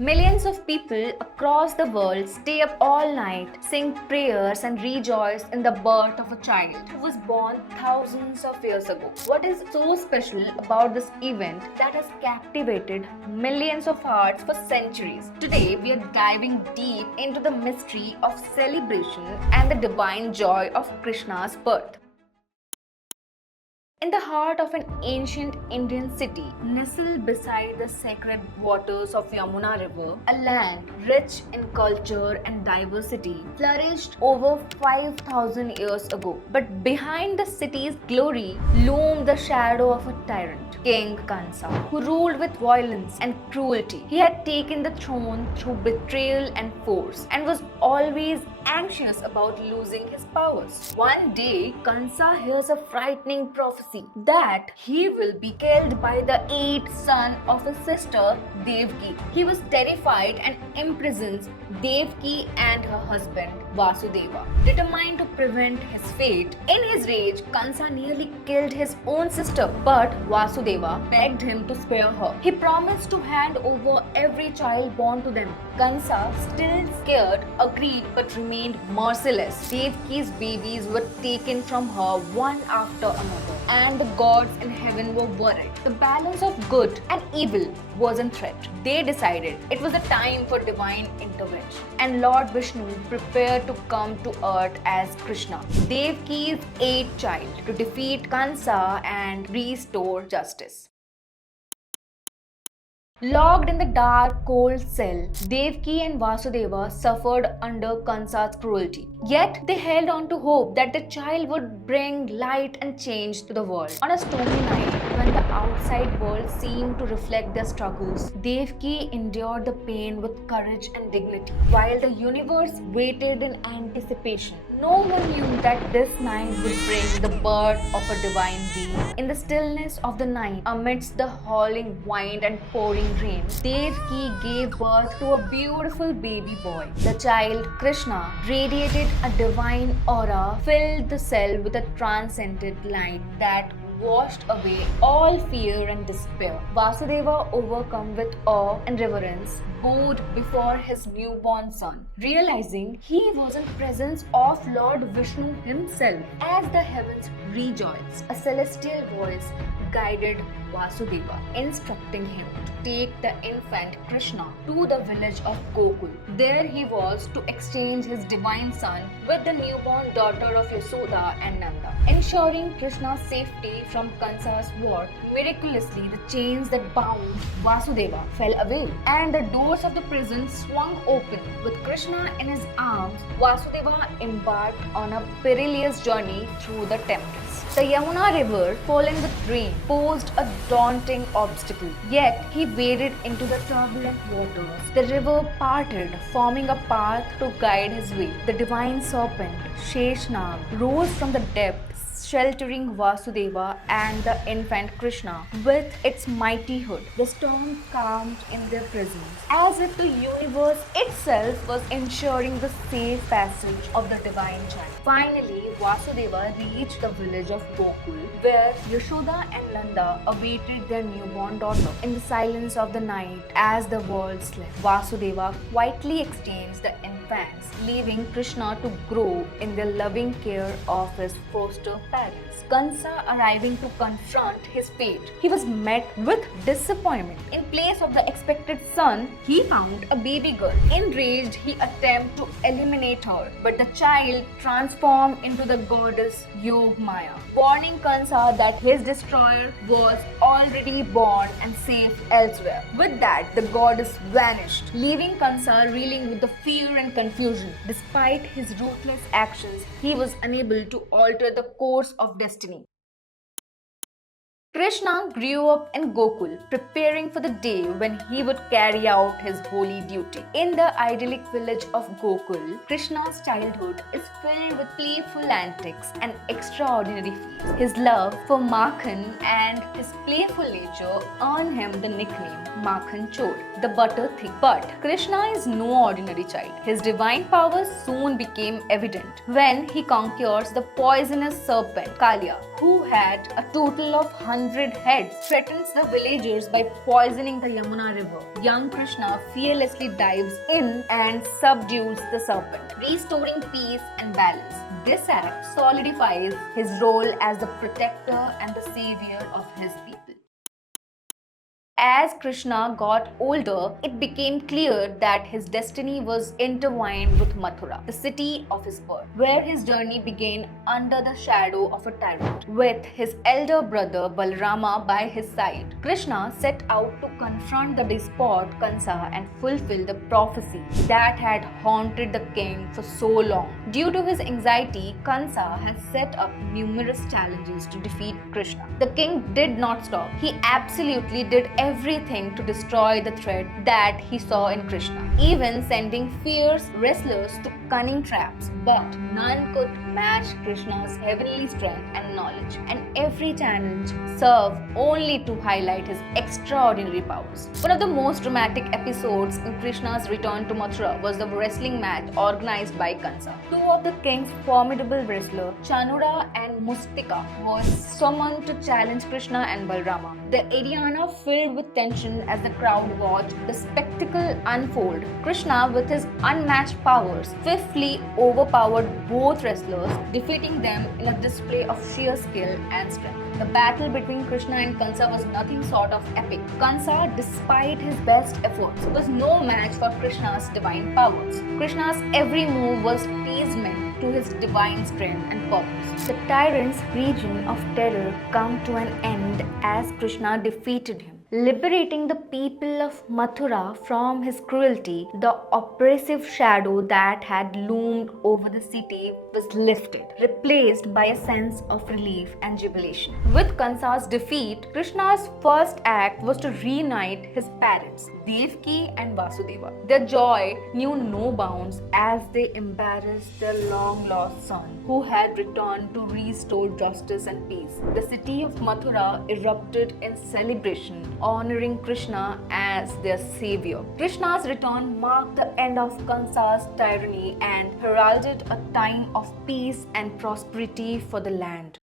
Millions of people across the world stay up all night, sing prayers, and rejoice in the birth of a child who was born thousands of years ago. What is so special about this event that has captivated millions of hearts for centuries? Today, we are diving deep into the mystery of celebration and the divine joy of Krishna's birth. In the heart of an ancient Indian city, nestled beside the sacred waters of Yamuna River, a land rich in culture and diversity flourished over 5,000 years ago. But behind the city's glory loomed the shadow of a tyrant, King Kansa, who ruled with violence and cruelty. He had taken the throne through betrayal and force and was always anxious about losing his powers. One day, Kansa hears a frightening prophecy that he will be killed by the eighth son of his sister Devki. He was terrified and imprisons Devki and her husband Vasudeva, determined to prevent his fate. In his rage, Kansa nearly killed his own sister, but Vasudeva begged him to spare her. He promised to hand over every child born to them. Kansa, still scared, agreed but remained merciless. Devki's babies were taken from her one after another, and the gods in heaven were worried. The balance of good and evil was in threat. They decided it was a time for divine intervention, and Lord Vishnu prepared to come to earth as Krishna, Devki's eighth child, to defeat Kansa and restore justice. Locked in the dark, cold cell, Devki and Vasudeva suffered under Kansa's cruelty. Yet they held on to hope that the child would bring light and change to the world. On a stormy night, when the outside world seemed to reflect their struggles, Devki endured the pain with courage and dignity, while the universe waited in anticipation. No one knew that this night would bring the birth of a divine being. In the stillness of the night, amidst the howling wind and pouring rain, Devki gave birth to a beautiful baby boy. The child, Krishna, radiated a divine aura, filled the cell with a transcendent light that washed away all fear and despair. Vasudeva, overcome with awe and reverence, bowed before his newborn son, realizing he was in presence of Lord Vishnu himself. As the heavens rejoiced, a celestial voice guided Vasudeva, instructing him to take the infant Krishna to the village of Gokul. There he was to exchange his divine son with the newborn daughter of Yasoda and Nanda. Ensuring Krishna's safety from Kansa's wrath, miraculously the chains that bound Vasudeva fell away, and the doors of the prison swung open. With Krishna in his arms, Vasudeva embarked on a perilous journey through the tempest. The Yamuna River, swollen with rain, posed a daunting obstacle. Yet he waded into the turbulent waters. The river parted, forming a path to guide his way. The divine serpent, Sheshnag, rose from the depths, sheltering Vasudeva and the infant Krishna with its mighty hood. The storm calmed in their presence, as if the universe itself was ensuring the safe passage of the divine child. Finally, Vasudeva reached the village of Gokul, where Yashoda and Nanda awaited their newborn daughter. In the silence of the night, as the world slept, Vasudeva quietly exchanged the infants, leaving Krishna to grow in the loving care of his foster parents. Kansa arriving to confront his fate, he was met with disappointment. In place of the expected son, he found a baby girl. Enraged, he attempted to eliminate her, but the child transformed into the goddess Yogmaya, warning Kansa that his destroyer was already born and safe elsewhere. With that, the goddess vanished, leaving Kansa reeling with the fear and confusion. Despite his ruthless actions, he was unable to alter the course of destiny. Krishna grew up in Gokul, preparing for the day when he would carry out his holy duty. In the idyllic village of Gokul, Krishna's childhood is filled with playful antics and extraordinary feats. His love for Makhan and his playful nature earned him the nickname Makhan Chor, the butter thick. But Krishna is no ordinary child. His divine powers soon became evident when he conquers the poisonous serpent Kalia, who had a total of 100 heads, threatens the villagers by poisoning the Yamuna river. Young Krishna fearlessly dives in and subdues the serpent, restoring peace and balance. This act solidifies his role as the protector and the savior of his people. As Krishna got older, it became clear that his destiny was intertwined with Mathura, the city of his birth, where his journey began under the shadow of a tyrant. With his elder brother Balarama by his side, Krishna set out to confront the despot Kansa and fulfill the prophecy that had haunted the king for so long. Due to his anxiety, Kansa has set up numerous challenges to defeat Krishna. The king did not stop. He absolutely did everything to destroy the threat that he saw in Krishna, even sending fierce wrestlers to cunning traps. But none could match Krishna's heavenly strength and knowledge, and every challenge served only to highlight his extraordinary powers. One of the most dramatic episodes in Krishna's return to Mathura was the wrestling match organized by Kansa. Two of the king's formidable wrestlers, Chanura and Mustika, were summoned to challenge Krishna and Balrama. The arena filled with tension as the crowd watched the spectacle unfold. Krishna, with his unmatched powers, swiftly overpowered both wrestlers, defeating them in a display of sheer skill and strength. The battle between Krishna and Kansa was nothing short of epic. Kansa, despite his best efforts, was no match for Krishna's divine powers. Krishna's every move was appeasement to his divine strength and purpose. The tyrant's region of terror came to an end as Krishna defeated him, liberating the people of Mathura from his cruelty. The oppressive shadow that had loomed over the city was lifted, replaced by a sense of relief and jubilation. With Kansa's defeat, Krishna's first act was to reunite his parents, Devaki and Vasudeva. Their joy knew no bounds as they embraced their long-lost son, who had returned to restore justice and peace. The city of Mathura erupted in celebration, honoring Krishna as their savior. Krishna's return marked the end of Kansa's tyranny and heralded a time of peace and prosperity for the land.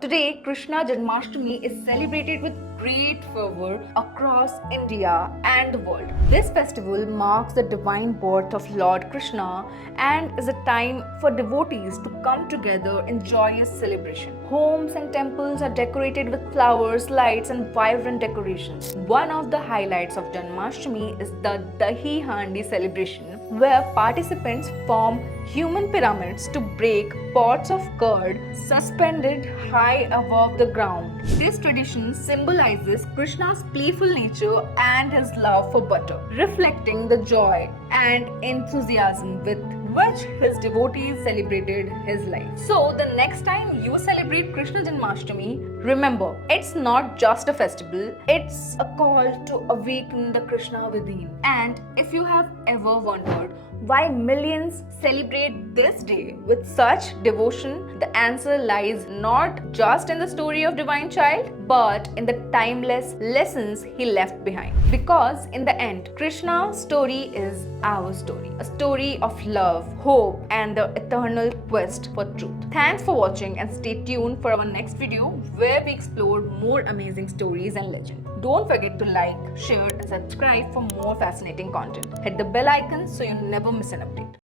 Today, Krishna Janmashtami is celebrated with great fervor across India and the world. This festival marks the divine birth of Lord Krishna and is a time for devotees to come together in joyous celebration. Homes and temples are decorated with flowers, lights, and vibrant decorations. One of the highlights of Janmashtami is the Dahi Handi celebration, where participants form human pyramids to break pots of curd suspended high above the ground. This tradition symbolizes Krishna's playful nature and his love for butter, reflecting the joy and enthusiasm with which his devotees celebrated his life. So, the next time you celebrate Krishna Janmashtami, remember, it's not just a festival, it's a call to awaken the Krishna within. And if you have ever wondered why millions celebrate this day with such devotion, the answer lies not just in the story of Divine Child, but in the timeless lessons he left behind. Because in the end, Krishna's story is our story, a story of love, hope, and the eternal quest for truth. Thanks for watching and stay tuned for our next video where we explore more amazing stories and legends. Don't forget to like, share, and subscribe for more fascinating content. Hit the bell icon so you never miss an update.